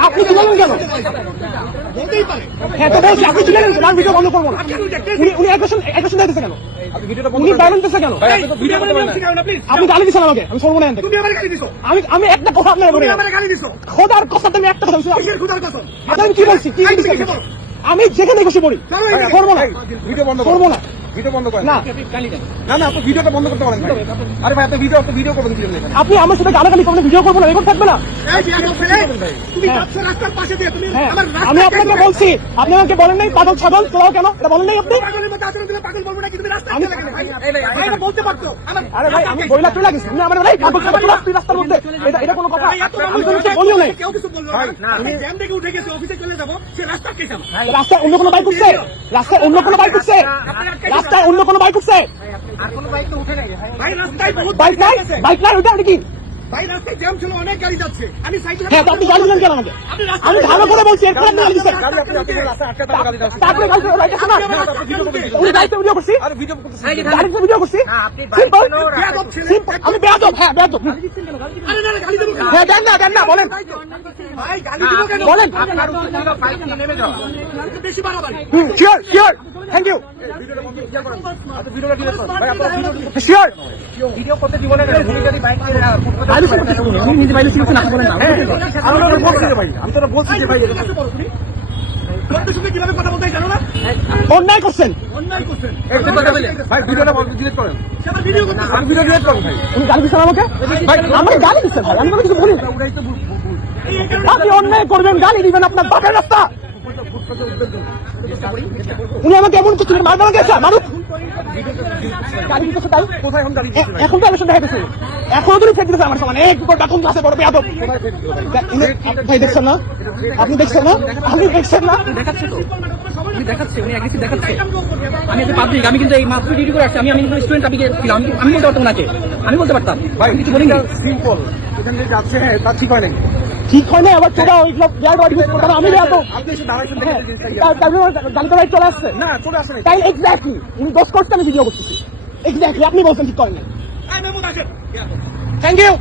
আপনি কি কেন হ্যাঁ তো বলছি আপনি কি বলেন আমি ভিডিও বন্ধ করব না উনি কেন উনি দিতেছে কেন আপনি গালি দিচ্ছেন আমাকে আমি সর্বনা আমি আমি একটা কথা আপনার বলি খোদার কথা তুমি একটা কথা আমি কি বলছি কি। আমি যেখানে বসে পড়ি। করব না করব না। ভিডিও বন্ধ করেন। না। না না আপনি ভিডিওটা বন্ধ করতে পারেন আরে ভাই আপনি ভিডিও আপনি ভিডিও করবেন কি এখানে? আপনি আমার সাথে গালাগালি করলে ভিডিও করব না রেকর্ড থাকবে না। এই যে আমার ছেলে, তুমি রাস্তার পাশে দিয়ে তুমি হ্যাঁ আমার আমি আপনাকে বলছি আপনি আমাকে বলেন নাই পাগল ছাগল চলাও কেন? এটা বলেন নাই আপনি? পাগলের মতো আচরণ দিলে পাগল বলব না কি তুমি রাস্তায় আমি- চলে গেলে ভাই ভাই, এটা বলতে পারতো আরে ভাই আমি বইলা চলে গেছি। তুমি আমার ভাই পাগল ছাগল চলে রাস্তার মধ্যে এটা এটা কোনো কথা। ভাই, এত আমি মানুষ বলিও নাই। কেউ কিছু বলল না। আমি জ্যাম থেকে উঠে গেছি অফিসে চলে যাব সে রাস্তা কে রাস্তায় অন্য কোনো বাইক উঠছে? রাস্তায় অন্য কোনো বাইক উঠছে? রাস্তায় অন্য কোনো বাইক উঠছে? ভাই রাস্তায় বহুত বাইক নাই? বাইক নাই ওইটা কি? ভাই রাস্তায় জ্যাম অনেক গাড়ি যাচ্ছে। আমি হ্যাঁ ভালো করে বলছি আমি বেয়াদব হ্যাঁ বেয়াদব না না? হ্যাঁ দেন না দেন না বলেন। বলেন। থ্যাংক ইউ অন্যায় করছেন আপনি অন্যায় করবেন গালি দিবেন আপনার বাপের রাস্তা উনি আমাকে এমন কিছু মারবে আমাকে আচ্ছা মানুষ গালি দিতেছে তাই? কোথায় এখন গাড়ি এ- এখন তো এখনও তুমি ফেক দিতেছে আমার সমান। এক ক্লাসে বড় বেয়াদব। ভাই দেখছেন না? আপনি দেখছেন না? আপনি দেখছেন না? দেখাচ্ছে তো। উনি দেখাচ্ছে উনি অ্যাগ্রেসিভ দেখাচ্ছে। আমি একটা পাবলিক আমি কিন্তু এই মাত্র ডিউটি করে আসছি। আমি আমি স্টুডেন্ট আমি ছিলাম? আমি আমি বলতে পারতাম ওনাকে। আমি বলতে পারতাম। ভাই আমি কিছু বলিনি। সিম্পল এখান থেকে যাচ্ছে হ্যাঁ তা ঠিক হয় নাকি ঠিক হয় না আবার তোরা ওইগুলো ব্যাড ওয়ার্ড ইউজ করতে আমি যাব জানতে করাই চলে আসছে। না চলে আসছে তাই এক্স্যাক্টলি উনি দোষ করছে আমি ভিডিও করতেছি। এক্স্যাক্টলি আপনি বলছেন ঠিক করেন থ্যাংক ইউ